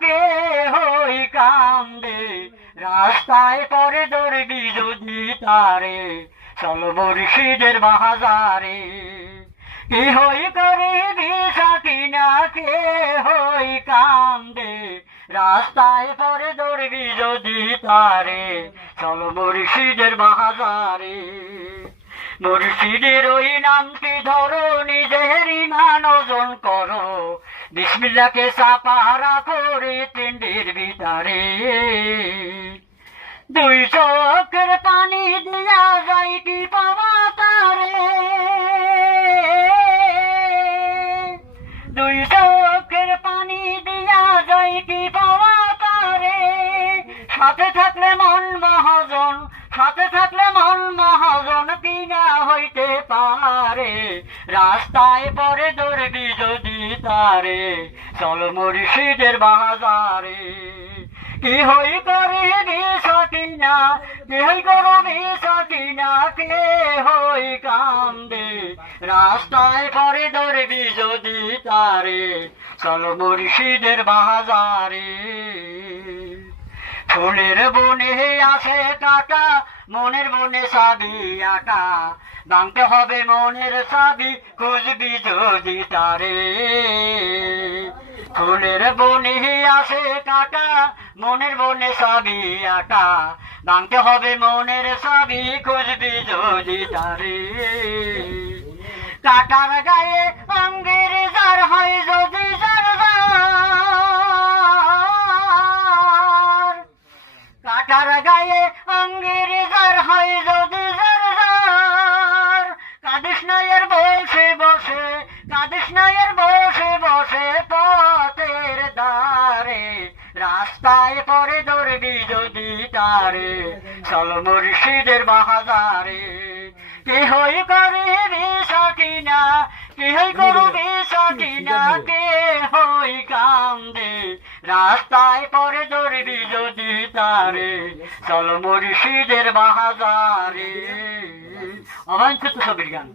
কে হই কান্দে, রাস্তায় পরে দৌড়বি যদি তারে, চল মুর্শিদের বাজারে। কি হই করিবি সাকিনা, কে হই কান্দে, রাস্তায় পরে দৌড়বি যদি তারে, চল মুর্শিদের বাজারে। মুর্শিদের ওই নামটি ধরো, নিজের ইমান ওজন করো, বিসমিল্লাহকে চাপা রাখো হৃৎপিণ্ডের ভিতরে। দুই চোখের পানি দিয়া যায় কি পাওয়া তারে, দুই চোখের পানি দিয়া যায় কি পাওয়া তারে। সাথে থাকলে মন মহাজন, সাথে থাকলে মন মহাজন, কিনা হইতে পারে, রাস্তায় পরে দৌড়বি যদি তারে, চল মুর্শিদের বাজারে। কি হই করিবি সাকিনা, কি হই করবি সাকিনা, কে হই কান্দে, রাস্তায় পরে দৌড়বি যদি তারে, চল মুর্শিদের বাজারে। ফুলের বনে আছে কাটা, মনের বনে চাবি আটা, ভাঙতে হবে মনের চাবি, খুঁজবি যদি তারে। ফুলের বনে আছে কাটা, মনের বনে চাবি আটা, ভাঙতে হবে মনের চাবি, খুঁজবি যদি তারে। কাটার গায়ে অঙ্গের যার হয় যদি যার যার, কাটার গায়ে অঙ্গের যার হয় যদি যার যার, কাদিস নায়ের বসে বসে, কাদিস নায়ের বসে বসে পথের দ্বারে, রাস্তায় পরে দৌড়বি যদি তারে, চল মুর্শিদের বাজারে। কি হই করিবি সাকিনা, কি হই করবি সাকিনা, কে হই কান্দে, রাস্তায় পরে দৌড়বি যদি তারে, চল মুর্শিদের বাজারে। অবাঞ্ছিত ছবির গান।